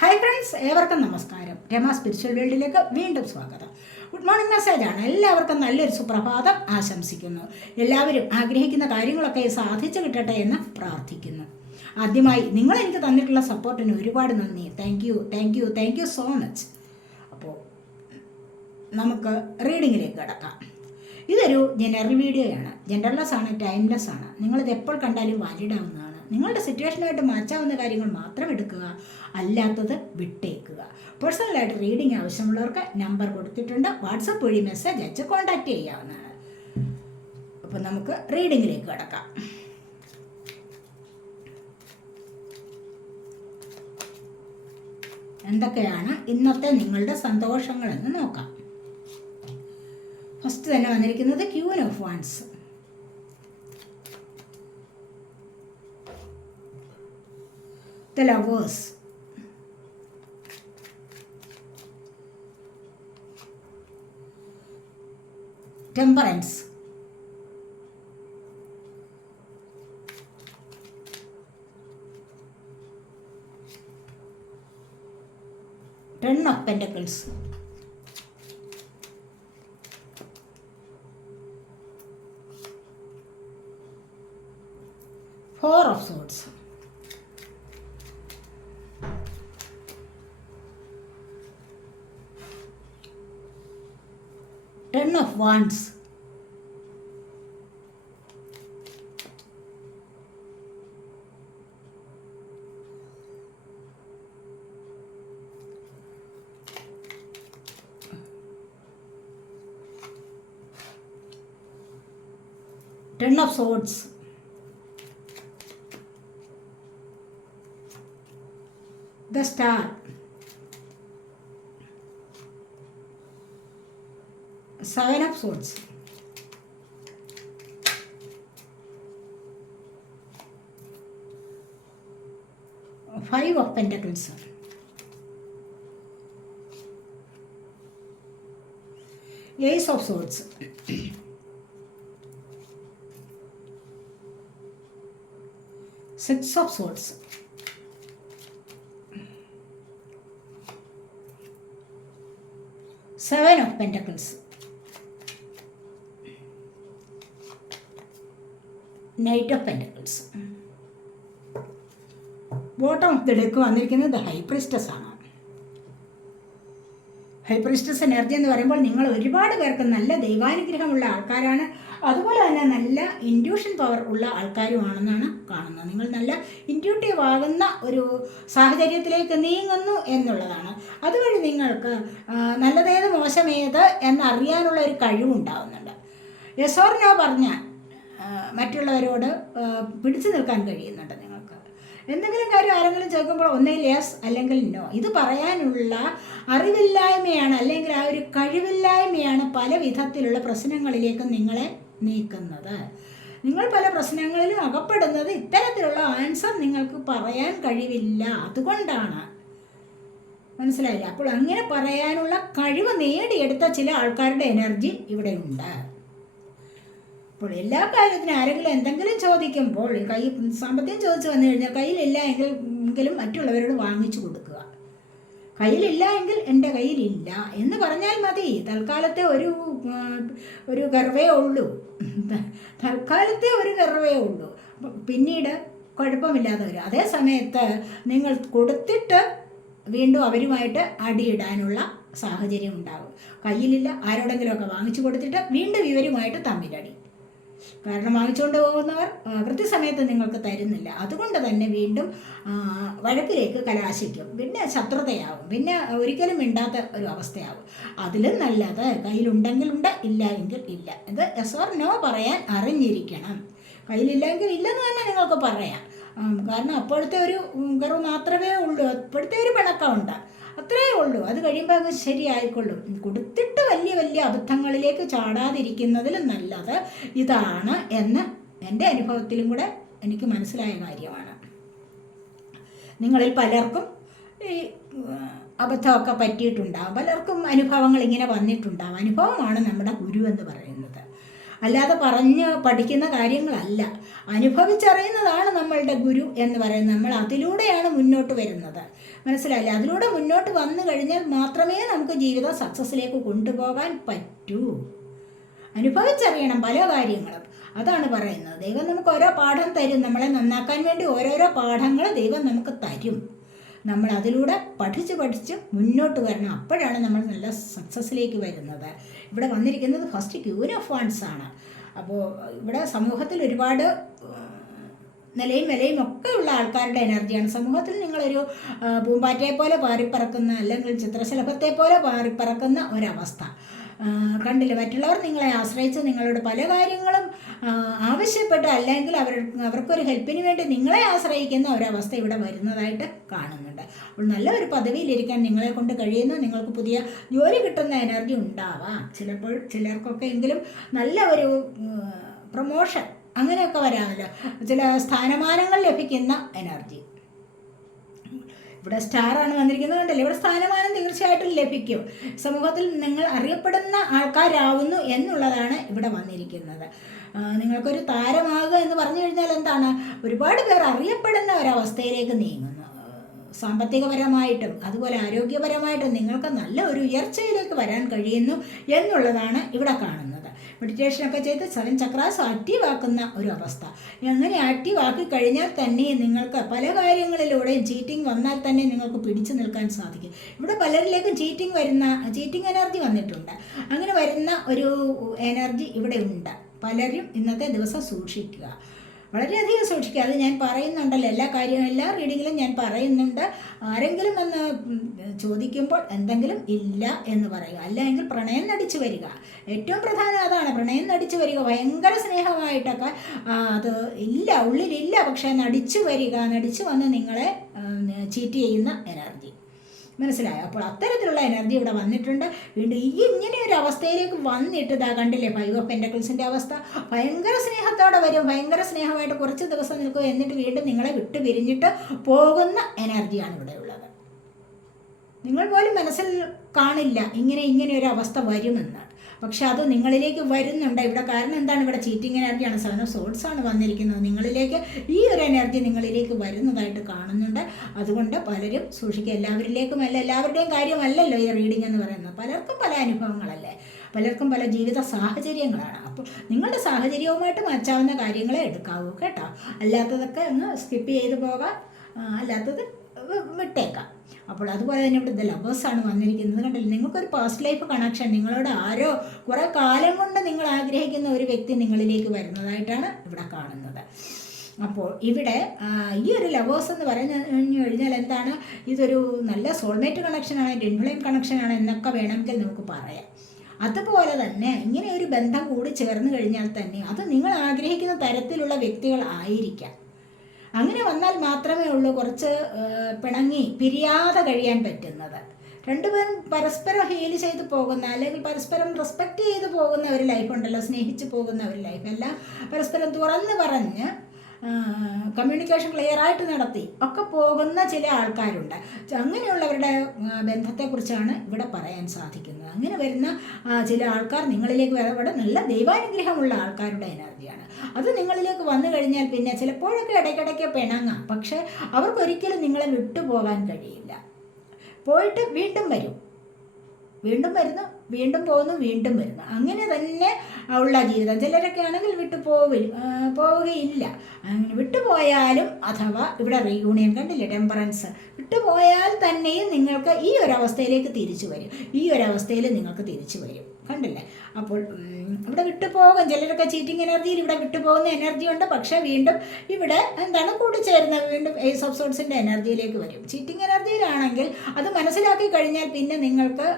Hi friends, ഏവർക്കും നമസ്കാരം. Rama spiritual വേൾഡിലേക്ക് വീണ്ടും സ്വാഗതം. ഗുഡ് മോർണിംഗ് മെസ്സേജാണ്. എല്ലാവർക്കും നല്ലൊരു സുപ്രഭാതം ആശംസിക്കുന്നു. എല്ലാവരും ആഗ്രഹിക്കുന്ന കാര്യങ്ങളൊക്കെ സാധിച്ചു കിട്ടട്ടെ എന്ന് പ്രാർത്ഥിക്കുന്നു. ആദ്യമായി നിങ്ങൾ എനിക്ക് തന്നിട്ടുള്ള സപ്പോർട്ടിന് ഒരുപാട് നന്ദി. Thank you so much. അപ്പോൾ നമുക്ക് റീഡിങ്ങിലേക്ക് കിടക്കാം. ഇതൊരു ജനറൽ വീഡിയോയാണ്. ജെൻഡർലെസ് ആണ്, ടൈംലെസ് ആണ്. നിങ്ങളിത് എപ്പോൾ കണ്ടാലും വാലിഡ് ആവുന്നതാണ്. നിങ്ങളുടെ സിറ്റുവേഷനായിട്ട് മാച്ചാവുന്ന കാര്യങ്ങൾ മാത്രം എടുക്കുക, അല്ലാത്തത് വിട്ടേക്കുക. പേഴ്സണലായിട്ട് റീഡിംഗ് ആവശ്യമുള്ളവർക്ക് നമ്പർ കൊടുത്തിട്ടുണ്ട്. വാട്സപ്പ് വഴി മെസ്സേജ് അയച്ച് കോൺടാക്റ്റ് ചെയ്യാവുന്നതാണ്. അപ്പം നമുക്ക് റീഡിങ്ങിലേക്ക് കിടക്കാം. എന്തൊക്കെയാണ് ഇന്നത്തെ നിങ്ങളുടെ സന്തോഷങ്ങളെന്ന് നോക്കാം. ഫസ്റ്റ് തന്നെ വന്നിരിക്കുന്നത് queen of wands. The lovers. Temperance. Ten of Pentacles. Four of Swords. Ten of Wands. Ten of Swords. The Star. Seven of Swords. Five of Pentacles. Ace of Swords. Six of Swords. Seven of Pentacles. Knight of Pentacles. Bottom of the deck വന്നിരിക്കുന്നത് high priestess ആണ്. High priestess energy എന്ന് പറയുമ്പോൾ നിങ്ങൾ ഒരുപാട് പേർക്ക് നല്ല ദൈവാനുഗ്രഹമുള്ള ആൾക്കാരാണ്. അതുപോലെ തന്നെ നല്ല ഇൻഡ്യൂഷൻ പവർ ഉള്ള ആൾക്കാരുമാണെന്നാണ് കാണുന്നത്. നിങ്ങൾ നല്ല ഇൻഡ്യൂട്ടീവ് ആകുന്ന ഒരു സാഹചര്യത്തിലേക്ക് നീങ്ങുന്നു എന്നുള്ളതാണ്. അതുവഴി നിങ്ങൾക്ക് നല്ലതേത് മോശമേത് എന്നറിയാനുള്ള ഒരു കഴിവുണ്ടാവുന്നുണ്ട്. യെസ് ഓർ നോ പറഞ്ഞാൽ മറ്റുള്ളവരോട് പിടിച്ചു നിൽക്കാൻ കഴിയുന്നുണ്ട് നിങ്ങൾക്ക്. എന്തെങ്കിലും കാര്യം ആരെങ്കിലും ചോദിക്കുമ്പോൾ ഒന്നുകിൽ യെസ് അല്ലെങ്കിൽ നോ. ഇത് പറയാനുള്ള അറിവില്ലായ്മയാണ്, അല്ലെങ്കിൽ ആ ഒരു കഴിവില്ലായ്മയാണ് പല വിധത്തിലുള്ള പ്രശ്നങ്ങളിലേക്ക് നിങ്ങളെ നീക്കുന്നത്. നിങ്ങൾ പല പ്രശ്നങ്ങളിലും അകപ്പെടുന്നത് ഇത്തരത്തിലുള്ള ആൻസർ നിങ്ങൾക്ക് പറയാൻ കഴിവില്ല. അതുകൊണ്ടാണ്. മനസ്സിലായില്ല? അപ്പോൾ അങ്ങനെ പറയാനുള്ള കഴിവ് നേടിയെടുത്ത ചില ആൾക്കാരുടെ എനർജി ഇവിടെ ഉണ്ട്. അപ്പോൾ എല്ലാ കാര്യത്തിനും ആരെങ്കിലും എന്തെങ്കിലും ചോദിക്കുമ്പോൾ സാമ്പത്തികം ചോദിച്ചു വന്നു കഴിഞ്ഞാൽ കയ്യിലില്ല എങ്കിലും മറ്റുള്ളവരോട് വാങ്ങിച്ചു കൊടുക്കുക. കയ്യിലില്ല എങ്കിൽ എൻ്റെ കയ്യിലില്ല എന്ന് പറഞ്ഞാൽ മതി. തൽക്കാലത്തെ ഒരു ഗർവേ ഉള്ളൂ. തൽക്കാലത്തെ ഒരു ഗർവേ ഉള്ളൂ. പിന്നീട് കുഴപ്പമില്ലാതെ വരും. അതേ സമയത്ത് നിങ്ങൾ കൊടുത്തിട്ട് വീണ്ടും അവരുമായിട്ട് അടിയിടാനുള്ള സാഹചര്യം ഉണ്ടാകും. കയ്യിലില്ല, ആരോടെങ്കിലുമൊക്കെ വാങ്ങിച്ചു കൊടുത്തിട്ട് വീണ്ടും ഇവരുമായിട്ട് തമ്മിലടി. കാരണം വാങ്ങിച്ചുകൊണ്ട് പോകുന്നവർ കൃത്യസമയത്ത് നിങ്ങൾക്ക് തരുന്നില്ല. അതുകൊണ്ട് തന്നെ വീണ്ടും വഴക്കിലേക്ക് കലാശിക്കും. പിന്നെ ശത്രുതയാവും. പിന്നെ ഒരിക്കലും മിണ്ടാത്ത ഒരു അവസ്ഥയാവും. അതിലും നല്ലത് കയ്യിലുണ്ടെങ്കിൽ ഉണ്ട്, ഇല്ല എങ്കിൽ ഇല്ല. ഇത് യെസ് ഓർ നോ പറയാൻ അറിഞ്ഞിരിക്കണം. കയ്യിലില്ലെങ്കിൽ ഇല്ലെന്ന് തന്നെ നിങ്ങൾക്ക് പറയാം. കാരണം അപ്പോഴത്തെ ഒരു ഗർവ് മാത്രമേ ഉള്ളൂ. അപ്പോഴത്തെ ഒരു പിണക്കമുണ്ട്, അത്രയേ ഉള്ളൂ. അത് കഴിയുമ്പോൾ അത് ശരിയായിക്കൊള്ളും. കൊടുത്തിട്ട് വലിയ വലിയ അബദ്ധങ്ങളിലേക്ക് ചാടാതിരിക്കുന്നതിൽ നല്ലത് ഇതാണ് എന്ന് എൻ്റെ അനുഭവത്തിലും കൂടെ എനിക്ക് മനസ്സിലായ കാര്യമാണ്. നിങ്ങളിൽ പലർക്കും ഈ അബദ്ധമൊക്കെ പറ്റിയിട്ടുണ്ടാകും. പലർക്കും അനുഭവങ്ങൾ ഇങ്ങനെ വന്നിട്ടുണ്ടാകും. അനുഭവമാണ് നമ്മുടെ ഗുരു എന്ന് പറയുന്നത്. അല്ലാതെ പറഞ്ഞ് പഠിക്കുന്ന കാര്യങ്ങളല്ല. അനുഭവിച്ചറിയുന്നതാണ് നമ്മളുടെ ഗുരു എന്ന് പറയുന്നത്. നമ്മൾ അതിലൂടെയാണ് മുന്നോട്ട് വരുന്നത്. മനസ്സിലായില്ലേ? അതിലൂടെ മുന്നോട്ട് വന്നു കഴിഞ്ഞാൽ മാത്രമേ നമുക്ക് ജീവിതം സക്സസ്സിലേക്ക് കൊണ്ടുപോകാൻ പറ്റൂ. അനുഭവിച്ചറിയണം പല കാര്യങ്ങളും. അതാണ് പറയുന്നത്. ദൈവം നമുക്ക് ഓരോ പാഠം തരും. നമ്മളെ നന്നാക്കാൻ വേണ്ടി ഓരോരോ പാഠങ്ങൾ ദൈവം നമുക്ക് തരും. നമ്മൾ അതിലൂടെ പഠിച്ച് മുന്നോട്ട് വരണം. അപ്പോഴാണ് നമ്മൾ നല്ല സക്സസ്സിലേക്ക് വരുന്നത്. ഇവിടെ വന്നിരിക്കുന്നത് ഫസ്റ്റ് ക്യൂൻ ഓഫ് വാൺസ് ആണ്. അപ്പോൾ ഇവിടെ സമൂഹത്തിൽ ഒരുപാട് നിലയും വിലയും ഒക്കെ ഉള്ള ആൾക്കാരുടെ എനർജിയാണ്. സമൂഹത്തിൽ നിങ്ങളൊരു പൂമ്പാറ്റയെ പോലെ പാറിപ്പറക്കുന്ന, അല്ലെങ്കിൽ ചിത്രശലഭത്തെ പോലെ പാറിപ്പറക്കുന്ന ഒരവസ്ഥ കണ്ടില്ല. മറ്റുള്ളവർ നിങ്ങളെ ആശ്രയിച്ച് നിങ്ങളോട് പല കാര്യങ്ങളും ആവശ്യപ്പെട്ട്, അല്ലെങ്കിൽ അവർക്കൊരു ഹെൽപ്പിന് വേണ്ടി നിങ്ങളെ ആശ്രയിക്കുന്ന ഒരവസ്ഥ ഇവിടെ വരുന്നതായിട്ട് കാണുന്നുണ്ട്. അപ്പോൾ നല്ല ഒരു പദവിയിലിരിക്കാൻ നിങ്ങളെ കൊണ്ട് കഴിയുന്ന, നിങ്ങൾക്ക് പുതിയ ജോലി കിട്ടുന്ന എനർജി ഉണ്ടാവാം. ചിലപ്പോൾ ചിലർക്കൊക്കെ എങ്കിലും നല്ല ഒരു പ്രൊമോഷൻ അങ്ങനെയൊക്കെ വരാമല്ലോ. ചില സ്ഥാനമാനങ്ങൾ ലഭിക്കുന്ന എനർജി. ഇവിടെ സ്റ്റാറാണ് വന്നിരിക്കുന്നത് കണ്ടല്ലേ. ഇവിടെ സ്ഥാനമാനം തീർച്ചയായിട്ടും ലഭിക്കും. സമൂഹത്തിൽ നിങ്ങൾ അറിയപ്പെടുന്ന ആൾക്കാരാവുന്നു എന്നുള്ളതാണ് ഇവിടെ വന്നിരിക്കുന്നത്. നിങ്ങൾക്കൊരു താരമാകുക എന്ന് പറഞ്ഞു കഴിഞ്ഞാൽ എന്താണ്? ഒരുപാട് പേർ അറിയപ്പെടുന്ന ഒരവസ്ഥയിലേക്ക് നീങ്ങുന്നു. സാമ്പത്തികപരമായിട്ടും അതുപോലെ ആരോഗ്യപരമായിട്ടും നിങ്ങൾക്ക് നല്ല ഒരു ഉയർച്ചയിലേക്ക് വരാൻ കഴിയുന്നു എന്നുള്ളതാണ് ഇവിടെ കാണുന്നത്. മെഡിറ്റേഷനൊക്കെ ചെയ്ത് 7 ചക്രാസ് ആക്റ്റീവ് ആക്കുന്ന ഒരു അവസ്ഥ. അങ്ങനെ ആക്റ്റീവ് ആക്കി കഴിഞ്ഞാൽ തന്നെ നിങ്ങൾക്ക് പല കാര്യങ്ങളിലൂടെയും ചീറ്റിംഗ് വന്നാൽ തന്നെ നിങ്ങൾക്ക് പിടിച്ചു നിൽക്കാൻ സാധിക്കും. ഇവിടെ പലരിലേക്കും ചീറ്റിംഗ് എനർജി വന്നിട്ടുണ്ട്. അങ്ങനെ വരുന്ന ഒരു എനർജി ഇവിടെ ഉണ്ട്. പലരും ഇന്നത്തെ ദിവസം സൂക്ഷിക്കുക, വളരെയധികം സൂക്ഷിക്കുക. അത് ഞാൻ പറയുന്നുണ്ടല്ലോ, എല്ലാ റീഡിങ്ങിലും ഞാൻ പറയുന്നുണ്ട്. ആരെങ്കിലും വന്ന് ചോദിക്കുമ്പോൾ എന്തെങ്കിലും ഇല്ല എന്ന് പറയുക, അല്ലെങ്കിൽ പ്രണയം നടിച്ചു വരിക. ഏറ്റവും പ്രധാനം അതാണ്, പ്രണയം നടിച്ചു വരിക. ഭയങ്കര സ്നേഹമായിട്ടൊക്കെ അത് ഇല്ല, ഉള്ളിലില്ല, പക്ഷേ നടിച്ചു വരിക, നടിച്ചു വന്ന് നിങ്ങളെ ചീറ്റ് ചെയ്യുന്ന എനർജി. മനസ്സിലായോ? അപ്പോൾ അത്തരത്തിലുള്ള എനർജി ഇവിടെ വന്നിട്ടുണ്ട്. വീണ്ടും ഇങ്ങനെ ഒരു അവസ്ഥയിലേക്ക് വന്നിട്ട് ഇതാ കണ്ടില്ലേ, 5 ഓഫ് പെന്റക്കിൾസിൻ്റെ അവസ്ഥ. ഭയങ്കര സ്നേഹത്തോടെ വരും, ഭയങ്കര സ്നേഹമായിട്ട് കുറച്ച് ദിവസം നിൽക്കും, എന്നിട്ട് വീണ്ടും നിങ്ങളെ വിട്ട് പിരിഞ്ഞിട്ട് പോകുന്ന എനർജിയാണ് ഇവിടെ ഉള്ളത്. നിങ്ങൾ പോലും മനസ്സിൽ കാണില്ല ഇങ്ങനെ ഒരു അവസ്ഥ വരുമെന്ന്. പക്ഷെ അത് നിങ്ങളിലേക്ക് വരുന്നുണ്ട് ഇവിടെ. കാരണം എന്താണ്? ഇവിടെ ചീറ്റിംഗ് എനർജിയാണ്. 7 ഓഫ് സോർഡ്സ് ആണ് വന്നിരിക്കുന്നത്. നിങ്ങളിലേക്ക് ഈ ഒരു എനർജി നിങ്ങളിലേക്ക് വരുന്നതായിട്ട് കാണുന്നുണ്ട്. അതുകൊണ്ട് പലരും സൂക്ഷിക്കുക. എല്ലാവരുടെയും കാര്യമല്ലല്ലോ ഈ റീഡിംഗ് എന്ന് പറയുന്നത്. പലർക്കും പല അനുഭവങ്ങളല്ലേ, പലർക്കും പല ജീവിത സാഹചര്യങ്ങളാണ്. അപ്പോൾ നിങ്ങളുടെ സാഹചര്യവുമായിട്ട് മാറ്റാവുന്ന കാര്യങ്ങളെ എടുക്കാവൂ കേട്ടോ. അല്ലാത്തതൊക്കെ ഒന്ന് സ്കിപ്പ് ചെയ്ത് പോകാം, അല്ലാത്തത് വിട്ടേക്കാം. അപ്പോൾ അതുപോലെ തന്നെ ഇവിടെ ലവേഴ്സാണ് വന്നിരിക്കുന്നത് കണ്ടില്ല. നിങ്ങൾക്കൊരു പാസ്റ്റ് ലൈഫ് കണക്ഷൻ, നിങ്ങളോട് ആരോ കുറേ കാലം കൊണ്ട് നിങ്ങൾ ആഗ്രഹിക്കുന്ന ഒരു വ്യക്തി നിങ്ങളിലേക്ക് വരുന്നതായിട്ടാണ് ഇവിടെ കാണുന്നത്. അപ്പോൾ ഇവിടെ ഈ ഒരു ലവേഴ്സ് എന്ന് പറഞ്ഞു കഴിഞ്ഞാൽ എന്താണ്? ഇതൊരു നല്ല സോൾമേറ്റ് കണക്ഷനാണ്, ട്വിൻ ഫ്ലെയിം കണക്ഷനാണ് എന്നൊക്കെ വേണമെങ്കിൽ നമുക്ക് പറയാം. അതുപോലെ തന്നെ ഇങ്ങനെ ഒരു ബന്ധം കൂടി ചേർന്ന് കഴിഞ്ഞാൽ തന്നെ അത് നിങ്ങൾ ആഗ്രഹിക്കുന്ന തരത്തിലുള്ള വ്യക്തികൾ ആയിരിക്കാം. അങ്ങനെ വന്നാൽ മാത്രമേ ഉള്ളൂ കുറച്ച് പിണങ്ങി പിരിയാതെ കഴിയാൻ പറ്റുന്നത്. രണ്ടുപേരും പരസ്പരം ഹീൽ ചെയ്ത് പോകുന്ന, അല്ലെങ്കിൽ പരസ്പരം റെസ്പെക്റ്റ് ചെയ്ത് പോകുന്ന ഒരു ലൈഫ് ഉണ്ടല്ലോ, സ്നേഹിച്ച് പോകുന്ന ഒരു ലൈഫ്. എല്ലാം പരസ്പരം തുറന്ന് പറഞ്ഞ് കമ്മ്യൂണിക്കേഷൻ ക്ലിയറായിട്ട് നടത്തി ഒക്കെ പോകുന്ന ചില ആൾക്കാരുണ്ട്. അങ്ങനെയുള്ളവരുടെ ബന്ധത്തെക്കുറിച്ചാണ് ഇവിടെ പറയാൻ സാധിക്കുന്നത്. അങ്ങനെ വരുന്ന ചില ആൾക്കാർ നിങ്ങളിലേക്ക് ഇവിടെ നല്ല ദൈവാനുഗ്രഹമുള്ള ആൾക്കാരുടെ എനർജിയാണ്. അത് നിങ്ങളിലേക്ക് വന്നു കഴിഞ്ഞാൽ പിന്നെ ചിലപ്പോഴൊക്കെ ഇടയ്ക്കിടയ്ക്ക് പിണങ്ങാം, പക്ഷേ അവർക്കൊരിക്കലും നിങ്ങളെ വിട്ടുപോകാൻ കഴിയില്ല. പോയിട്ട് വീണ്ടും വരും, വീണ്ടും വരുന്നു, വീണ്ടും പോകുന്നു, വീണ്ടും വരുന്നു. അങ്ങനെ തന്നെ ഉള്ള ജീവിതം. ചിലരൊക്കെ ആണെങ്കിൽ പോവുകയില്ല. അങ്ങനെ വിട്ടുപോയാലും, അഥവാ ഇവിടെ റീയൂണിയൻ കണ്ടില്ലേ, ടെമ്പറൻസ്, വിട്ടുപോയാൽ തന്നെയും നിങ്ങൾക്ക് ഈ ഒരവസ്ഥയിലേക്ക് തിരിച്ചു വരും. ഈ ഒരവസ്ഥയിൽ നിങ്ങൾക്ക് തിരിച്ചു വരും കണ്ടില്ലേ. അപ്പോൾ ഇവിടെ വിട്ടുപോകും. ചിലരൊക്കെ ചീറ്റിംഗ് എനർജിയിൽ ഇവിടെ വിട്ടുപോകുന്ന എനർജി ഉണ്ട്. പക്ഷേ വീണ്ടും ഇവിടെ എന്താണ് കൂടിച്ചേരുന്നത്, വീണ്ടും ഏസ് ഓഫ് സോർട്സിൻ്റെ എനർജിയിലേക്ക് വരും. ചീറ്റിംഗ് എനർജിയിലാണെങ്കിൽ അത് മനസ്സിലാക്കി കഴിഞ്ഞാൽ പിന്നെ നിങ്ങൾക്ക്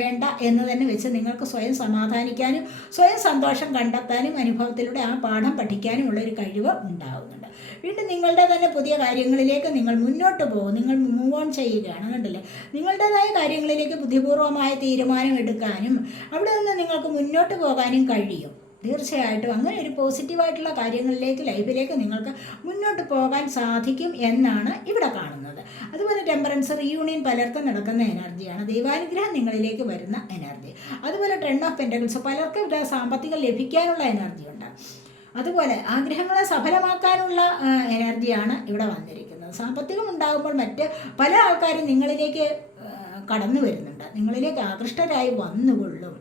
വേണ്ട എന്ന് തന്നെ വെച്ച് നിങ്ങൾക്ക് സ്വയം സമാധാനിക്കാനും സ്വയം സന്തോഷം കണ്ടെത്താനും അനുഭവത്തിലൂടെ ആ പാഠം പഠിക്കാനും ഉള്ളൊരു കഴിവ് ഉണ്ടാകുന്നുണ്ട്. വീണ്ടും നിങ്ങളുടെ തന്നെ പുതിയ കാര്യങ്ങളിലേക്ക് നിങ്ങൾ മുന്നോട്ട് പോകും. നിങ്ങൾ മൂവ് ഓൺ ചെയ്യുകയാണ് കണ്ടില്ലേ. നിങ്ങളുടേതായ കാര്യങ്ങളിലേക്ക് ബുദ്ധിപൂർവമായ തീരുമാനം എടുക്കാനും അവിടെ നിന്ന് നിങ്ങൾക്ക് മുന്നോട്ട് പോകാനും കഴിയും. തീർച്ചയായിട്ടും അങ്ങനെ ഒരു പോസിറ്റീവായിട്ടുള്ള കാര്യങ്ങളിലേക്ക്, ലൈഫിലേക്ക് നിങ്ങൾക്ക് മുന്നോട്ട് പോകാൻ സാധിക്കും എന്നാണ് ഇവിടെ കാണുന്നത്. അതുപോലെ ടെമ്പറൻസ്, റീയൂണിയൻ പലർക്കും നടക്കുന്ന എനർജിയാണ്. ദൈവാനുഗ്രഹം നിങ്ങളിലേക്ക് വരുന്ന എനർജി. അതുപോലെ 10 ഓഫ് പെന്റക്കിൾസ്, പലർക്കും ഇവിടെ സാമ്പത്തികം ലഭിക്കാനുള്ള എനർജി ഉണ്ട്. അതുപോലെ ആഗ്രഹങ്ങളെ സഫലമാക്കാനുള്ള എനർജിയാണ് ഇവിടെ വന്നിരിക്കുന്നത്. സാമ്പത്തികം ഉണ്ടാകുമ്പോൾ മറ്റ് പല ആൾക്കാരും നിങ്ങളിലേക്ക് കടന്നു വരുന്നുണ്ട്, നിങ്ങളിലേക്ക് ആകൃഷ്ടരായി വന്നുകൊള്ളും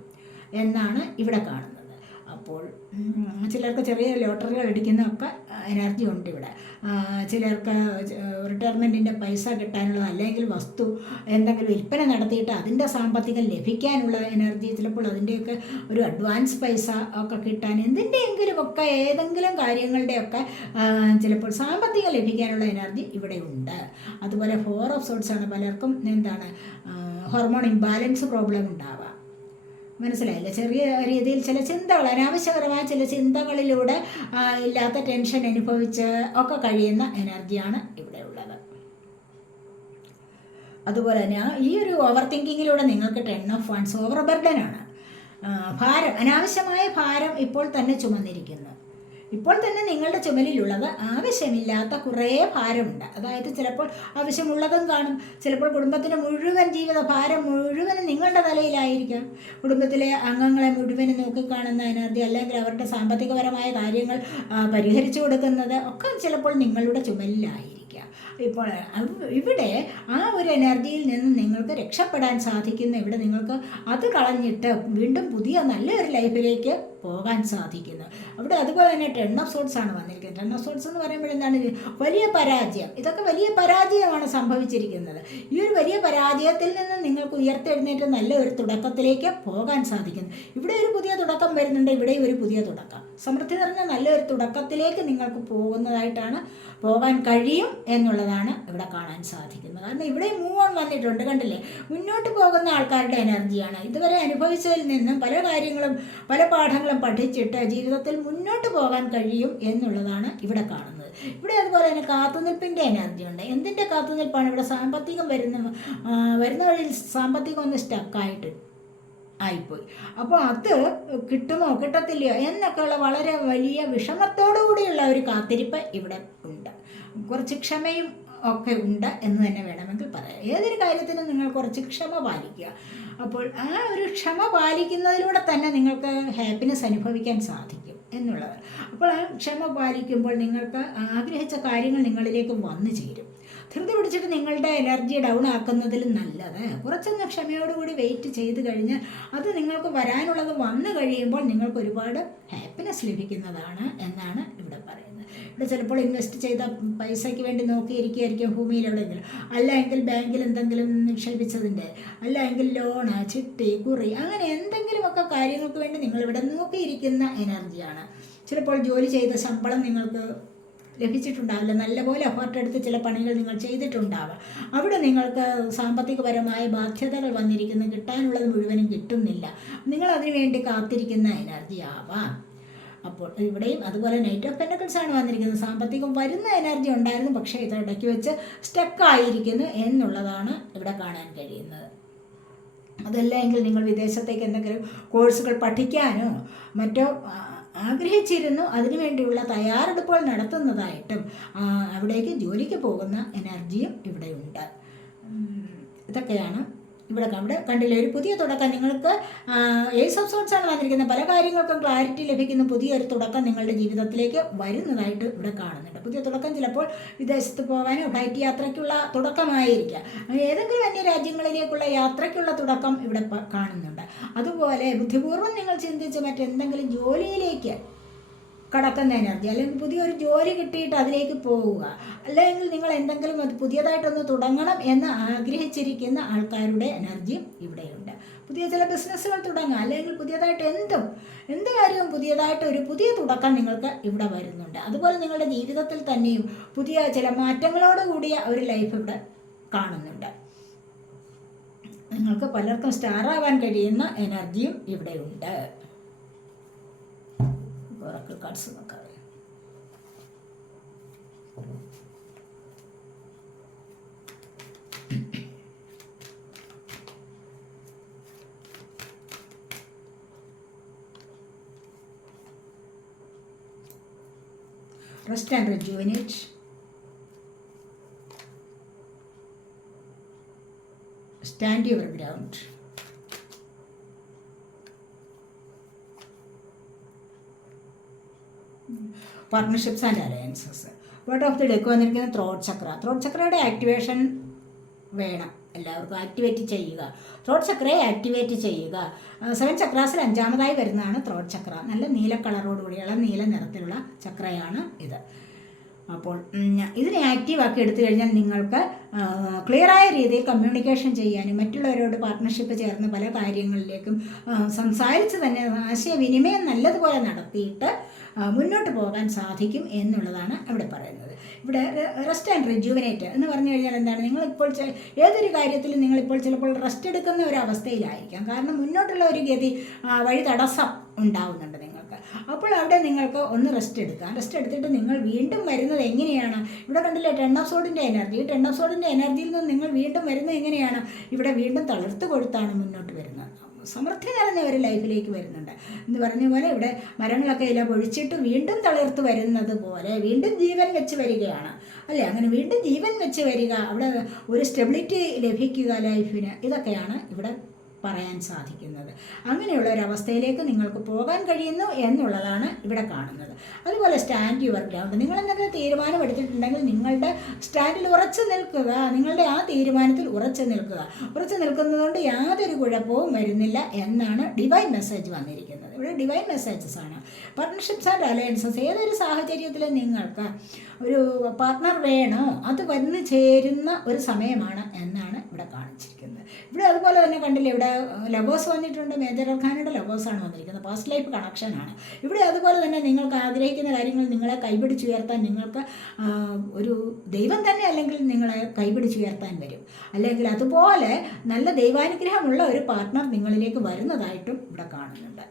എന്നാണ് ഇവിടെ കാണുന്നത്. അപ്പോൾ ചിലർക്ക് ചെറിയ ലോട്ടറികൾ അടിക്കുന്നതൊക്കെ എനർജി ഉണ്ട് ഇവിടെ. ചിലർക്ക് റിട്ടയർമെൻറ്റിൻ്റെ പൈസ കിട്ടാനുള്ളത്, അല്ലെങ്കിൽ വസ്തു എന്തെങ്കിലും വിൽപ്പന നടത്തിയിട്ട് അതിൻ്റെ സാമ്പത്തികം ലഭിക്കാനുള്ള എനർജി, ചിലപ്പോൾ അതിൻ്റെയൊക്കെ ഒരു അഡ്വാൻസ് പൈസ ഒക്കെ കിട്ടാൻ, എന്തിൻ്റെയെങ്കിലുമൊക്കെ ഏതെങ്കിലും കാര്യങ്ങളുടെയൊക്കെ ചിലപ്പോൾ സാമ്പത്തികം ലഭിക്കാനുള്ള എനർജി ഇവിടെ ഉണ്ട്. അതുപോലെ 4 ഓഫ് സോർട്സ് ആണ്. പലർക്കും എന്താണ് ഹോർമോൺ ഇംബാലൻസ് പ്രോബ്ലം ഉണ്ടാവാം. മനസ്സിലായില്ല, ചെറിയ രീതിയിൽ ചില ചിന്തകൾ, അനാവശ്യകരമായ ചില ചിന്തകളിലൂടെ ഇല്ലാത്ത ടെൻഷൻ അനുഭവിച്ച് ഒക്കെ കഴിയുന്ന എനർജിയാണ് ഇവിടെ ഉള്ളത്. അതുപോലെ തന്നെ ഈ ഒരു ഓവർ തിങ്കിങ്ങിലൂടെ നിങ്ങൾക്ക് 10 ഓഫ് വൺസ് ഓവർ ബർഡനാണ്. ഭാരം, അനാവശ്യമായ ഭാരം ഇപ്പോൾ തന്നെ ചുമന്നിരിക്കുന്നു. ഇപ്പോൾ തന്നെ നിങ്ങളുടെ ചുമലിലുള്ളത് ആവശ്യമില്ലാത്ത കുറേ ഭാരമുണ്ട്. അതായത് ചിലപ്പോൾ ആവശ്യമുള്ളതും കാണും, ചിലപ്പോൾ കുടുംബത്തിൻ്റെ മുഴുവൻ ജീവിത ഭാരം മുഴുവനും നിങ്ങളുടെ തലയിലായിരിക്കാം. കുടുംബത്തിലെ അംഗങ്ങളെ മുഴുവനും നോക്കിക്കാണുന്ന എനർജി, അല്ലെങ്കിൽ അവരുടെ സാമ്പത്തികപരമായ കാര്യങ്ങൾ പരിഹരിച്ചു കൊടുക്കുന്നത് ഒക്കെ ചിലപ്പോൾ നിങ്ങളുടെ ചുമലിലായിരിക്കും. ഇപ്പോൾ ഇവിടെ ആ ഒരു എനർജിയിൽ നിന്ന് നിങ്ങൾക്ക് രക്ഷപ്പെടാൻ സാധിക്കുന്ന, ഇവിടെ നിങ്ങൾക്ക് അത് കളഞ്ഞിട്ട് വീണ്ടും പുതിയ നല്ലൊരു ലൈഫിലേക്ക് പോകാൻ സാധിക്കുന്നു. അവിടെ അതുപോലെ തന്നെ 10 ഓഫ് സോർട്സ് ആണ് വന്നിരിക്കുന്നത്. 10 ഓഫ് സോർട്സ് എന്ന് പറയുമ്പോൾ എന്താണ്? വലിയ പരാജയം. ഇതൊക്കെ വലിയ പരാജയമാണ് സംഭവിച്ചിരിക്കുന്നത്. ഈ ഒരു വലിയ പരാജയത്തിൽ നിന്ന് നിങ്ങൾക്ക് ഉയർത്തെഴുന്നേറ്റ് നല്ലൊരു തുടക്കത്തിലേക്ക് പോകാൻ സാധിക്കുന്നു. ഇവിടെ ഒരു പുതിയ തുടക്കം വരുന്നുണ്ട്, ഇവിടെ ഒരു പുതിയ തുടക്കം, സമൃദ്ധി നിറഞ്ഞ നല്ലൊരു തുടക്കത്തിലേക്ക് നിങ്ങൾക്ക് പോകാൻ കഴിയും എന്നുള്ളതാണ് ഇവിടെ കാണാൻ സാധിക്കുന്നത്. കാരണം ഇവിടെ മൂവ് ഓൺ വന്നിട്ടുണ്ട്, കണ്ടില്ലേ? മുന്നോട്ട് പോകുന്ന ആൾക്കാരുടെ എനർജിയാണ്. ഇതുവരെ അനുഭവിച്ചതിൽ നിന്നും പല കാര്യങ്ങളും പല പാഠങ്ങളും പഠിച്ചിട്ട് ജീവിതത്തിൽ മുന്നോട്ട് പോകാൻ കഴിയും എന്നുള്ളതാണ് ഇവിടെ കാണുന്നത്. ഇവിടെ അതുപോലെ തന്നെ കാത്തുനിൽപ്പിൻ്റെ എനർജി ഉണ്ട്. എന്തിൻ്റെ കാത്തുനിൽപ്പാണ്? ഇവിടെ സാമ്പത്തികം വരുന്ന വഴിയിൽ സാമ്പത്തികം ഒന്ന് സ്റ്റക്കായിട്ട് ആയിപ്പോയി. അപ്പോൾ അത് കിട്ടുമോ കിട്ടത്തില്ലയോ എന്നൊക്കെയുള്ള വളരെ വലിയ വിഷമത്തോടു കൂടിയുള്ള ഒരു കാത്തിരിപ്പ് ഇവിടെ ഉണ്ട്. കുറച്ച് ക്ഷമയും ഒക്കെ ഉണ്ട് എന്ന് തന്നെ വേണമെങ്കിൽ പറയാം. ഏതൊരു കാര്യത്തിനും നിങ്ങൾ കുറച്ച് ക്ഷമ പാലിക്കുക. അപ്പോൾ ആ ഒരു ക്ഷമ പാലിക്കുന്നതിലൂടെ തന്നെ നിങ്ങൾക്ക് ഹാപ്പിനെസ് അനുഭവിക്കാൻ സാധിക്കും എന്നുള്ളത്. അപ്പോൾ ആ ക്ഷമ പാലിക്കുമ്പോൾ നിങ്ങൾക്ക് ആഗ്രഹിച്ച കാര്യങ്ങൾ നിങ്ങളിലേക്ക് വന്നു ചേരും. ധൃതി പിടിച്ചിട്ട് നിങ്ങളുടെ എനർജി ഡൗൺ ആക്കുന്നതിലും നല്ലത് കുറച്ചൊന്ന് ക്ഷമയോടുകൂടി വെയിറ്റ് ചെയ്ത് കഴിഞ്ഞാൽ അത് നിങ്ങൾക്ക് വരാനുള്ളത് വന്നു കഴിയുമ്പോൾ നിങ്ങൾക്ക് ഒരുപാട് ഹാപ്പിനെസ് ലഭിക്കുന്നതാണ് എന്നാണ് ഇവിടെ പറയുന്നത്. ഇവിടെ ചിലപ്പോൾ ഇൻവെസ്റ്റ് ചെയ്ത പൈസയ്ക്ക് വേണ്ടി നോക്കിയിരിക്കുകയായിരിക്കും ഭൂമിയിൽ എവിടെയെങ്കിലും, അല്ലെങ്കിൽ ബാങ്കിൽ എന്തെങ്കിലും നിക്ഷേപിച്ചതിൻ്റെ, അല്ലെങ്കിൽ ലോണ്, ചിട്ടി, കുറി, അങ്ങനെ എന്തെങ്കിലുമൊക്കെ കാര്യങ്ങൾക്ക് വേണ്ടി നിങ്ങളിവിടെ നോക്കിയിരിക്കുന്ന എനർജിയാണ്. ചിലപ്പോൾ ജോലി ചെയ്ത ശമ്പളം നിങ്ങൾക്ക് ലഭിച്ചിട്ടുണ്ടാവില്ല, നല്ലപോലെ എഫേർട്ട് എടുത്ത് ചില പണികൾ നിങ്ങൾ ചെയ്തിട്ടുണ്ടാവാം. അവിടെ നിങ്ങൾക്ക് സാമ്പത്തികപരമായ ബാധ്യതകൾ വന്നിരിക്കുന്നു, കിട്ടാനുള്ളത് മുഴുവനും കിട്ടുന്നില്ല, നിങ്ങൾ അതിനു വേണ്ടി കാത്തിരിക്കുന്ന എനർജി ആവാം. അപ്പോൾ ഇവിടെയും അതുപോലെ നൈറ്റ് ഓഫ് പെന്റക്കിൾസ് ആണ് വന്നിരിക്കുന്നത്. സാമ്പത്തികം വരുന്ന എനർജി ഉണ്ടായിരുന്നു, പക്ഷേ ഇത് ഇടയ്ക്ക് വെച്ച് സ്റ്റക്കായിരിക്കുന്നു എന്നുള്ളതാണ് ഇവിടെ കാണാൻ കഴിയുന്നത്. അതല്ല എങ്കിൽ നിങ്ങൾ വിദേശത്തേക്ക് എന്തെങ്കിലും കോഴ്സുകൾ പഠിക്കാനോ മറ്റോ ആഗ്രഹിച്ചിരുന്നു, അതിനുവേണ്ടിയുള്ള തയ്യാറെടുപ്പുകൾ നടത്തുന്നതായിട്ടും അവിടേക്ക് ജോലിക്ക് പോകുന്ന എനർജിയും ഇവിടെയുണ്ട്. ഇതൊക്കെയാണ് ഇവിടെ കണ്ടില്ലേ, ഒരു പുതിയ തുടക്കം നിങ്ങൾക്ക്. ഏസ് ഓഫ് സോർട്സ് ആണ് വന്നിരിക്കുന്നത്. പല കാര്യങ്ങൾക്കും ക്ലാരിറ്റി ലഭിക്കുന്ന പുതിയൊരു തുടക്കം നിങ്ങളുടെ ജീവിതത്തിലേക്ക് വരുന്നതായിട്ട് ഇവിടെ കാണുന്നുണ്ട്. പുതിയ തുടക്കം ചിലപ്പോൾ വിദേശത്ത് പോകാനോ ഫ്ലൈറ്റ് യാത്രയ്ക്കുള്ള തുടക്കമായിരിക്കാം, ഏതെങ്കിലും അന്യ രാജ്യങ്ങളിലേക്കുള്ള യാത്രയ്ക്കുള്ള തുടക്കം ഇവിടെ കാണുന്നുണ്ട്. അതുപോലെ ബുദ്ധിപൂർവ്വം നിങ്ങൾ ചിന്തിച്ച് മറ്റെന്തെങ്കിലും ജോലിയിലേക്ക് കടക്കുന്ന എനർജി, അല്ലെങ്കിൽ പുതിയൊരു ജോലി കിട്ടിയിട്ട് അതിലേക്ക് പോവുക, അല്ലെങ്കിൽ നിങ്ങൾ എന്തെങ്കിലും അത് പുതിയതായിട്ടൊന്ന് തുടങ്ങണം എന്ന് ആഗ്രഹിച്ചിരിക്കുന്ന ആൾക്കാരുടെ എനർജിയും ഇവിടെയുണ്ട്. പുതിയ ചില ബിസിനസ്സുകൾ തുടങ്ങുക, അല്ലെങ്കിൽ പുതിയതായിട്ട് എന്ത് കാര്യവും പുതിയതായിട്ട് ഒരു പുതിയ തുടക്കം നിങ്ങൾക്ക് ഇവിടെ വരുന്നുണ്ട്. അതുപോലെ നിങ്ങളുടെ ജീവിതത്തിൽ തന്നെയും പുതിയ ചില മാറ്റങ്ങളോട് കൂടിയ ഒരു ലൈഫ് ഇവിടെ കാണുന്നുണ്ട്. നിങ്ങൾക്ക് പലർക്കും സ്റ്റാറാവാൻ കഴിയുന്ന എനർജിയും ഇവിടെയുണ്ട്. ഒരാൾക്ക് കാർഡ്സ് നോക്കാം. Rest and rejuvenate. Stand your ground. Partnerships and alliances. Bottom of the deck വന്നിരിക്കുന്നത് ത്രോട്ട് ചക്ര. ത്രോട്ട് ചക്രയുടെ ആക്ടിവേഷൻ വേണം എല്ലാവർക്കും. ആക്ടിവേറ്റ് ചെയ്യുക, ത്രോട്ട് ചക്രയെ ആക്ടിവേറ്റ് ചെയ്യുക. 7 ചക്രാസിൽ 5ാമതായി വരുന്നതാണ് ത്രോട്ട് ചക്ര. നല്ല നീല കളറോടുകൂടിയുള്ള നീല നിറത്തിലുള്ള ചക്രയാണ് ഇത്. അപ്പോൾ ഇതിനെ ആക്റ്റീവാക്കി എടുത്തു കഴിഞ്ഞാൽ നിങ്ങൾക്ക് ക്ലിയറായ രീതിയിൽ കമ്മ്യൂണിക്കേഷൻ ചെയ്യാനും മറ്റുള്ളവരോട് പാർട്ട്ണർഷിപ്പ് ചേർന്ന് പല കാര്യങ്ങളിലേക്കും സംസാരിച്ച് തന്നെ ആശയവിനിമയം നല്ലതുപോലെ നടത്തിയിട്ട് മുന്നോട്ട് പോകാൻ സാധിക്കും എന്നുള്ളതാണ് ഇവിടെ പറയുന്നത്. ഇവിടെ റെസ്റ്റ് ആൻഡ് റിജുവിനേറ്റ് എന്ന് പറഞ്ഞു കഴിഞ്ഞാൽ എന്താണ്, നിങ്ങളിപ്പോൾ ഏതൊരു കാര്യത്തിലും നിങ്ങളിപ്പോൾ ചിലപ്പോൾ റെസ്റ്റ് എടുക്കുന്ന ഒരു അവസ്ഥയിലായിരിക്കാം. കാരണം മുന്നോട്ടുള്ള ഒരു ഗതി വഴി തടസ്സം ഉണ്ടാവുന്നുണ്ട് നിങ്ങൾക്ക്. അപ്പോൾ അവിടെ നിങ്ങൾക്ക് ഒന്ന് റെസ്റ്റ് എടുക്കാം. റെസ്റ്റ് എടുത്തിട്ട് നിങ്ങൾ വീണ്ടും വരുന്നത് എങ്ങനെയാണ്? ഇവിടെ കണ്ടില്ലേ 10 ഓഫ് സോഡിൻ്റെ എനർജി. 10 ഓഫ് സോഡിൻ്റെ എനർജിയിൽ നിന്ന് നിങ്ങൾ വീണ്ടും വരുന്നത് എങ്ങനെയാണ്? ഇവിടെ വീണ്ടും തളർത്ത് കൊടുത്താണ് മുന്നോട്ട് വരുന്നത്. സമൃദ്ധി നിറഞ്ഞ ഒരു ലൈഫിലേക്ക് വരുന്നുണ്ട് എന്ന് പറഞ്ഞ പോലെ ഇവിടെ മരങ്ങളൊക്കെ ഇല പൊഴിച്ചിട്ട് വീണ്ടും തളിർത്ത് വരുന്നത് പോലെ വീണ്ടും ജീവൻ വെച്ച് വരികയാണ് അല്ലേ? അങ്ങനെ വീണ്ടും ജീവൻ വെച്ച് വരിക, അവിടെ ഒരു സ്റ്റെബിലിറ്റി ലഭിക്കുക ലൈഫിന്, ഇതൊക്കെയാണ് ഇവിടെ പറയാൻ സാധിക്കുന്നത്. അങ്ങനെയുള്ള ഒരവസ്ഥയിലേക്ക് നിങ്ങൾക്ക് പോകാൻ കഴിയുന്നു എന്നുള്ളതാണ് ഇവിടെ കാണുന്നത്. അതുപോലെ സ്റ്റാൻഡ് യുവർ ഗ്രൗണ്ട്. നിങ്ങൾ എന്തെങ്കിലും തീരുമാനം എടുത്തിട്ടുണ്ടെങ്കിൽ നിങ്ങളുടെ സ്റ്റാൻഡിൽ ഉറച്ചു നിൽക്കുക. നിങ്ങളുടെ ആ തീരുമാനത്തിൽ ഉറച്ചു നിൽക്കുക. ഉറച്ചു നിൽക്കുന്നതുകൊണ്ട് യാതൊരു കുഴപ്പവും വരുന്നില്ല എന്നാണ് ഡിവൈൻ മെസ്സേജ് വന്നിരിക്കുന്നത്. ഇവിടെ ഡിവൈൻ മെസ്സേജസ് ആണ്. Partnerships and alliances. ഏതൊരു സാഹചര്യത്തിലും നിങ്ങൾക്ക് ഒരു പാർട്ട്ണർ വേണോ അത് വന്ന് ചേരുന്ന ഒരു സമയമാണ് എന്നാണ് ഇവിടെ കാണിച്ചിരിക്കുന്നത്. ഇവിടെ അതുപോലെ തന്നെ കണ്ടില്ലേ, ഇവിടെ ലവേഴ്സ് വന്നിട്ടുണ്ട്. മേജർ അർക്കാനയുടെ ലവേഴ്സാണ് വന്നിരിക്കുന്നത്. പാസ്റ്റ് ലൈഫ് കണക്ഷനാണ്. ഇവിടെ അതുപോലെ തന്നെ നിങ്ങൾക്ക് ആഗ്രഹിക്കുന്ന കാര്യങ്ങൾ നിങ്ങളെ കൈപിടിച്ചുയർത്താൻ നിങ്ങൾക്ക് ഒരു ദൈവം തന്നെ അല്ലെങ്കിൽ നിങ്ങളെ കൈപിടിച്ചുയർത്താൻ വരും. അല്ലെങ്കിൽ അതുപോലെ നല്ല ദൈവാനുഗ്രഹമുള്ള ഒരു പാർട്ട്ണർ നിങ്ങളിലേക്ക് വരുന്നതായിട്ടും ഇവിടെ കാണുന്നുണ്ട്.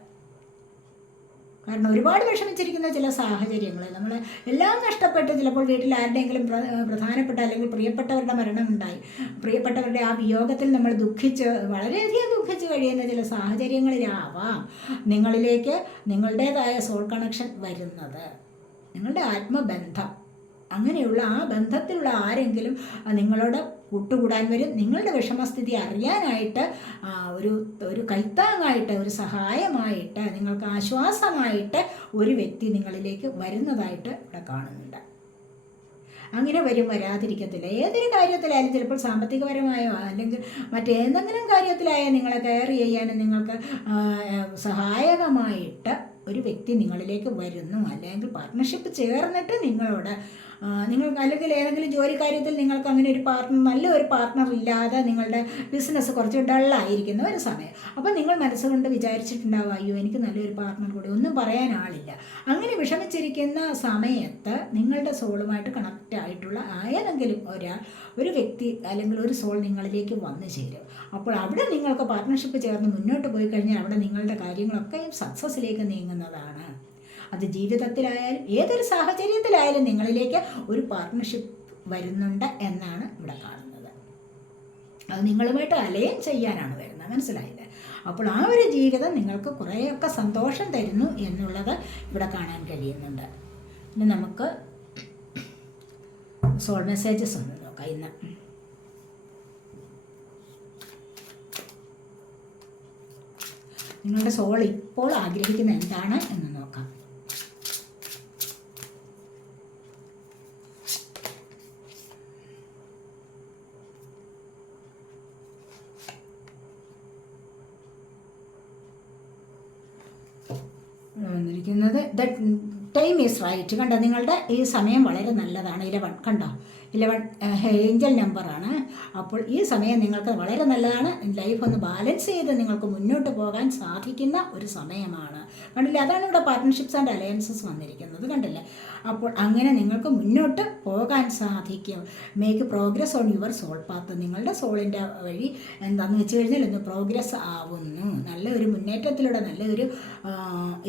കാരണം ഒരുപാട് വിഷമിച്ചിരിക്കുന്ന ചില സാഹചര്യങ്ങൾ, നമ്മൾ എല്ലാം നഷ്ടപ്പെട്ട് ചിലപ്പോൾ വീട്ടിൽ ആരുടെയെങ്കിലും പ്രധാനപ്പെട്ട അല്ലെങ്കിൽ പ്രിയപ്പെട്ടവരുടെ മരണമുണ്ടായി, പ്രിയപ്പെട്ടവരുടെ ആ വിയോഗത്തിൽ നമ്മൾ ദുഃഖിച്ച് വളരെയധികം ദുഃഖിച്ച് കഴിയുന്ന ചില സാഹചര്യങ്ങളിലാവാം നിങ്ങളിലേക്ക് നിങ്ങളുടേതായ സോൾ കണക്ഷൻ വരുന്നത്. നിങ്ങളുടെ ആത്മബന്ധം, അങ്ങനെയുള്ള ആ ബന്ധത്തിലുള്ള ആരെങ്കിലും നിങ്ങളോട് കൂട്ടുകൂടാൻ വരും. നിങ്ങളുടെ വിഷമസ്ഥിതി അറിയാനായിട്ട് ഒരു കൈത്താങ്ങായിട്ട്, ഒരു സഹായമായിട്ട്, നിങ്ങൾക്ക് ആശ്വാസമായിട്ട് ഒരു വ്യക്തി നിങ്ങളിലേക്ക് വരുന്നതായിട്ട് ഇവിടെ കാണുന്നുണ്ട്. അങ്ങനെ വരാതിരിക്കത്തില്ല. ഏതൊരു കാര്യത്തിലായാലും, ചിലപ്പോൾ സാമ്പത്തികപരമായോ അല്ലെങ്കിൽ മറ്റേതെങ്കിലും കാര്യത്തിലായോ നിങ്ങളെ കെയർ ചെയ്യാനും നിങ്ങൾക്ക് സഹായകമായിട്ട് ഒരു വ്യക്തി നിങ്ങളിലേക്ക് വരുന്നു. അല്ലെങ്കിൽ പാർട്ട്ണർഷിപ്പ് ചേർന്നിട്ട് നിങ്ങൾക്ക് അല്ലെങ്കിൽ ഏതെങ്കിലും ജോലി കാര്യത്തിൽ നിങ്ങൾക്ക് അങ്ങനെ ഒരു നല്ലൊരു പാർട്ട്ണർ ഇല്ലാതെ നിങ്ങളുടെ ബിസിനസ് കുറച്ച് ഡള്ളായിരിക്കുന്ന ഒരു സമയം. അപ്പോൾ നിങ്ങൾ മനസ്സുകൊണ്ട് വിചാരിച്ചിട്ടുണ്ടാവും, അയ്യോ എനിക്ക് നല്ലൊരു പാർട്ട്ണർ കൂടി, ഒന്നും പറയാൻ ആളില്ല. അങ്ങനെ വിഷമിച്ചിരിക്കുന്ന സമയത്ത് നിങ്ങളുടെ സോളുമായിട്ട് കണക്റ്റ് ആയിട്ടുള്ള ഏതെങ്കിലും ഒരു വ്യക്തി അല്ലെങ്കിൽ ഒരു സോൾ നിങ്ങളിലേക്ക് വന്നു ചേരും. അപ്പോൾ അവിടെ നിങ്ങൾക്ക് പാർട്ട്ണർഷിപ്പ് ചേർന്ന് മുന്നോട്ട് പോയി കഴിഞ്ഞാൽ അവിടെ നിങ്ങളുടെ കാര്യങ്ങളൊക്കെയും സക്സസ്സിലേക്ക് നീങ്ങുന്നതാണ്. അത് ജീവിതത്തിലായാലും ഏതൊരു സാഹചര്യത്തിലായാലും നിങ്ങളിലേക്ക് ഒരു പാർട്ട്ണർഷിപ്പ് വരുന്നുണ്ട് എന്നാണ് ഇവിടെ കാണുന്നത്. അത് നിങ്ങളുമായിട്ട് അലയൻ ചെയ്യാനാണ് വരുന്നത്, മനസ്സിലായില്ലേ? അപ്പോൾ ആ ഒരു ജീവിതം നിങ്ങൾക്ക് കുറേയൊക്കെ സന്തോഷം തരുന്നു എന്നുള്ളത് ഇവിടെ കാണാൻ കഴിയുന്നുണ്ട്. പിന്നെ നമുക്ക് സോൾ മെസ്സേജസ് ഒന്ന് നോക്കാം ഇന്ന്. നിങ്ങളുടെ സോൾ ഇപ്പോൾ ആഗ്രഹിക്കുന്ന എന്താണ് എന്ന് നോക്കാം. വന്നിരിക്കുന്നത് ദ ടൈം ഈസ് റൈറ്റ്. കണ്ടോ, നിങ്ങളുടെ ഈ സമയം വളരെ നല്ലതാണ്. 11 കണ്ടോ, 11 ഏഞ്ചൽ നമ്പറാണ്. അപ്പോൾ ഈ സമയം നിങ്ങൾക്ക് വളരെ നല്ലതാണ്. ലൈഫ് ഒന്ന് ബാലൻസ് ചെയ്ത് നിങ്ങൾക്ക് മുന്നോട്ട് പോകാൻ സാധിക്കുന്ന ഒരു സമയമാണ്. കണ്ടില്ലേ, അതാണ് ഇവിടെ പാർട്ട്ണർഷിപ്സ് ആൻഡ് അലയൻസസ് വന്നിരിക്കുന്നത്. കണ്ടില്ലേ, അപ്പോൾ അങ്ങനെ നിങ്ങൾക്ക് മുന്നോട്ട് പോകാൻ സാധിക്കും. Make progress on your soul path. നിങ്ങളുടെ സോളിൻ്റെ വഴി എന്താണെന്ന് വെച്ച് കഴിഞ്ഞാൽ ഒന്ന് പ്രോഗ്രസ് ആവുന്നു, നല്ലൊരു മുന്നേറ്റത്തിലൂടെ നല്ലൊരു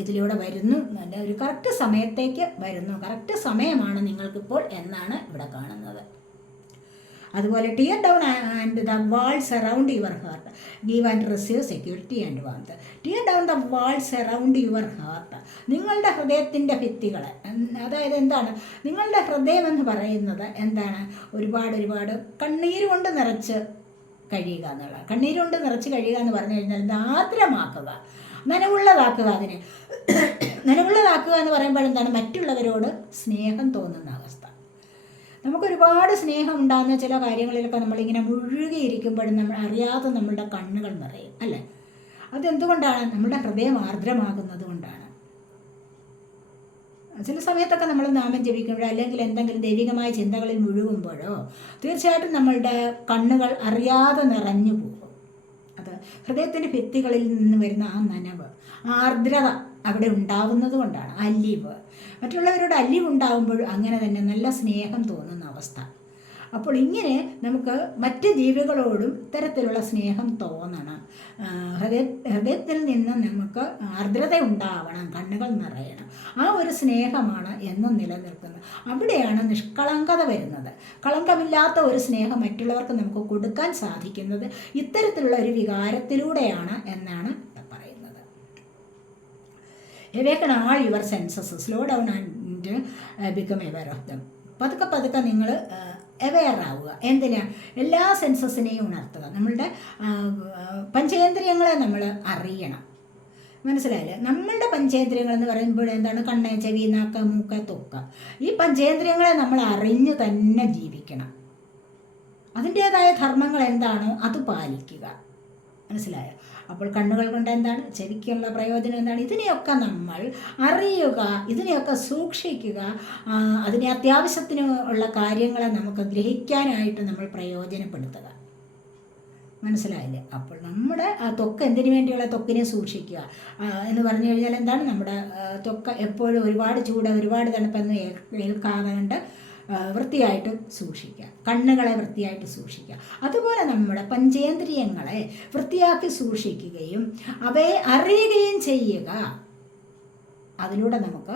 ഇതിലൂടെ വരുന്നു, നല്ല ഒരു കറക്റ്റ് സമയത്തേക്ക് വരുന്നു. കറക്റ്റ് സമയമാണ് നിങ്ങൾക്കിപ്പോൾ എന്നാണ് ഇവിടെ കാണുന്നത്. അതുപോലെ tear down and the walls around your heart. Give and receive security and warmth. Tear down the walls around your heart. നിങ്ങളുടെ ഹൃദയത്തിൻ്റെ ഭിത്തികളെ, അതായത് എന്താണ് നിങ്ങളുടെ ഹൃദയം എന്ന് പറയുന്നത് എന്താണ്? ഒരുപാട് കണ്ണീര് കൊണ്ട് നിറച്ച് കഴിയുക എന്നുള്ളത്. കണ്ണീരുകൊണ്ട് നിറച്ച് കഴിയുക എന്ന് പറഞ്ഞു കഴിഞ്ഞാൽ ആർദ്രമാക്കുക, നനവുള്ളതാക്കുക. നനവുള്ളതാക്കുക എന്ന് പറയുമ്പോൾ എന്താണ്? മറ്റുള്ളവരോട് സ്നേഹം തോന്നുന്ന അവസ്ഥ. നമുക്കൊരുപാട് സ്നേഹം ഉണ്ടാകുന്ന ചില കാര്യങ്ങളിലൊക്കെ നമ്മളിങ്ങനെ മുഴുകിയിരിക്കുമ്പോഴും നമ്മൾ അറിയാതെ നമ്മളുടെ കണ്ണുകൾ നിറയും, അല്ലേ? അതെന്തുകൊണ്ടാണ്? നമ്മുടെ ഹൃദയം ആർദ്രമാകുന്നത് കൊണ്ടാണ്. ചില സമയത്തൊക്കെ നമ്മൾ നാമം ജപിക്കുമ്പോഴോ അല്ലെങ്കിൽ എന്തെങ്കിലും ദൈവികമായ ചിന്തകളിൽ മുഴുകുമ്പോഴോ തീർച്ചയായിട്ടും നമ്മളുടെ കണ്ണുകൾ അറിയാതെ നിറഞ്ഞു പോകും. അത് ഹൃദയത്തിൻ്റെ ഭിത്തികളിൽ നിന്ന് വരുന്ന ആ നനവ്, ആർദ്രത അവിടെ ഉണ്ടാവുന്നത് കൊണ്ടാണ്. അലിവ്, മറ്റുള്ളവരോട് അലിവ് ഉണ്ടാകുമ്പോൾ അങ്ങനെ തന്നെ നല്ല സ്നേഹം തോന്നുന്ന അവസ്ഥ. അപ്പോൾ ഇങ്ങനെ നമുക്ക് മറ്റ് ജീവികളോടും ഇത്തരത്തിലുള്ള സ്നേഹം തോന്നണം. ഹൃദയത്തിൽ നിന്ന് നമുക്ക് ആർദ്രത ഉണ്ടാവണം, കണ്ണുകൾ നിറയണം. ആ ഒരു സ്നേഹമാണ് എന്നും നിലനിൽക്കുന്നത്. അവിടെയാണ് നിഷ്കളങ്കത വരുന്നത്. കളങ്കമില്ലാത്ത ഒരു സ്നേഹം മറ്റുള്ളവർക്ക് നമുക്ക് കൊടുക്കാൻ സാധിക്കുന്നത് ഇത്തരത്തിലുള്ള ഒരു വികാരത്തിലൂടെയാണ് എന്നാണ് പറയുന്നത്. Awaken all your senses, slow down and become aware of them. പതുക്കെ നിങ്ങൾ അവെയർ ആവുക. എന്തിനാ? എല്ലാ സെൻസസിനെയും ഉണർത്തുക. നമ്മളുടെ പഞ്ചേന്ദ്രിയങ്ങളെ നമ്മൾ അറിയണം. മനസ്സിലായില്ലേ? നമ്മളുടെ പഞ്ചേന്ദ്രിയങ്ങൾ എന്ന് പറയുമ്പോൾ എന്താണ്? കണ്ണ്, ചെവി, നാക്ക്, മൂക്ക്, തൊക്ക്. ഈ പഞ്ചേന്ദ്രിയങ്ങളെ നമ്മൾ അറിഞ്ഞു തന്നെ ജീവിക്കണം. അതിൻ്റേതായ ധർമ്മങ്ങൾ എന്താണോ അത് പാലിക്കുക. മനസ്സിലായോ? അപ്പോൾ കണ്ണുകൾ കൊണ്ട് എന്താണ്? ചെവിക്കുള്ള പ്രയോജനം എന്താണ്? ഇതിനെയൊക്കെ നമ്മൾ അറിയുക, ഇതിനെയൊക്കെ സൂക്ഷിക്കുക. അതിനെ അത്യാവശ്യത്തിന് ഉള്ള കാര്യങ്ങളെ നമുക്ക് ഗ്രഹിക്കാനായിട്ട് നമ്മൾ പ്രയോജനപ്പെടുത്തുക. മനസ്സിലായില്ലേ? അപ്പോൾ നമ്മുടെ ത്വക്ക് എന്തിനു വേണ്ടിയുള്ള ത്വക്കിനെ സൂക്ഷിക്കുക എന്ന് പറഞ്ഞു കഴിഞ്ഞാൽ എന്താണ്? നമ്മുടെ ത്വക്ക് എപ്പോഴും ഒരുപാട് ചൂട്, ഒരുപാട് തണുപ്പൊന്നും ഏൽക്കാതെ കൊണ്ട് വൃത്തിയായിട്ട് സൂക്ഷിക്കുക. കണ്ണുകളെ വൃത്തിയായിട്ട് സൂക്ഷിക്കുക. അതുപോലെ നമ്മുടെ പഞ്ചേന്ദ്രിയങ്ങളെ വൃത്തിയാക്കി സൂക്ഷിക്കുകയും അവയെ അറിയുകയും ചെയ്യുക. അതിലൂടെ നമുക്ക്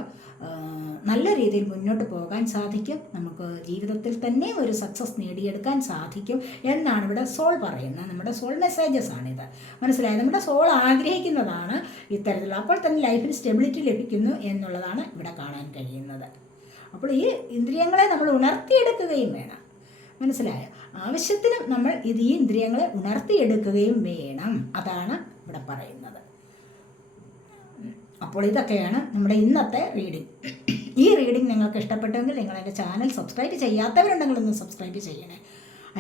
നല്ല രീതിയിൽ മുന്നോട്ട് പോകാൻ സാധിക്കും. നമുക്ക് ജീവിതത്തിൽ തന്നെ ഒരു സക്സസ് നേടിയെടുക്കാൻ സാധിക്കും എന്നാണ് ഇവിടെ സോൾ പറയുന്നത്. നമ്മുടെ സോൾ മെസ്സേജസ് ആണിത്. മനസ്സിലായത്? നമ്മുടെ സോൾ ആഗ്രഹിക്കുന്നതാണ് ഇത്തരത്തിലുള്ള. അപ്പോൾ തന്നെ ലൈഫിൽ സ്റ്റെബിലിറ്റി ലഭിക്കുന്നു എന്നുള്ളതാണ് ഇവിടെ കാണാൻ കഴിയുന്നത്. അപ്പോൾ ഈ ഇന്ദ്രിയങ്ങളെ നമ്മൾ ഉണർത്തിയെടുക്കുകയും വേണം. മനസ്സിലായോ? ആവശ്യത്തിന് നമ്മൾ ഈ ഇന്ദ്രിയങ്ങളെ ഉണർത്തിയെടുക്കുകയും വേണം. അതാണ് ഇവിടെ പറയുന്നത്. അപ്പോൾ ഇതൊക്കെയാണ് നമ്മുടെ ഇന്നത്തെ റീഡിംഗ്. ഈ റീഡിംഗ് നിങ്ങൾക്ക് ഇഷ്ടപ്പെട്ടെങ്കിൽ നിങ്ങൾ എൻ്റെ ചാനൽ സബ്സ്ക്രൈബ് ചെയ്യാത്തവരുണ്ടെങ്കിൽ ഒന്ന് സബ്സ്ക്രൈബ് ചെയ്യണേ.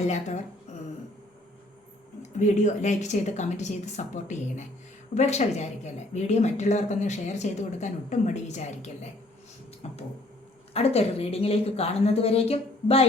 അല്ലാത്തവർ വീഡിയോ ലൈക്ക് ചെയ്ത് കമൻറ്റ് ചെയ്ത് സപ്പോർട്ട് ചെയ്യണേ. ഉപേക്ഷ വിചാരിക്കല്ലേ. വീഡിയോ മറ്റുള്ളവർക്കൊന്ന് ഷെയർ ചെയ്ത് കൊടുക്കാൻ ഒട്ടും മടി വിചാരിക്കല്ലേ. അപ്പോൾ അടുത്തൊരു റീഡിങ്ങിലേക്ക് കാണുന്നത് വരേക്കും ബൈ.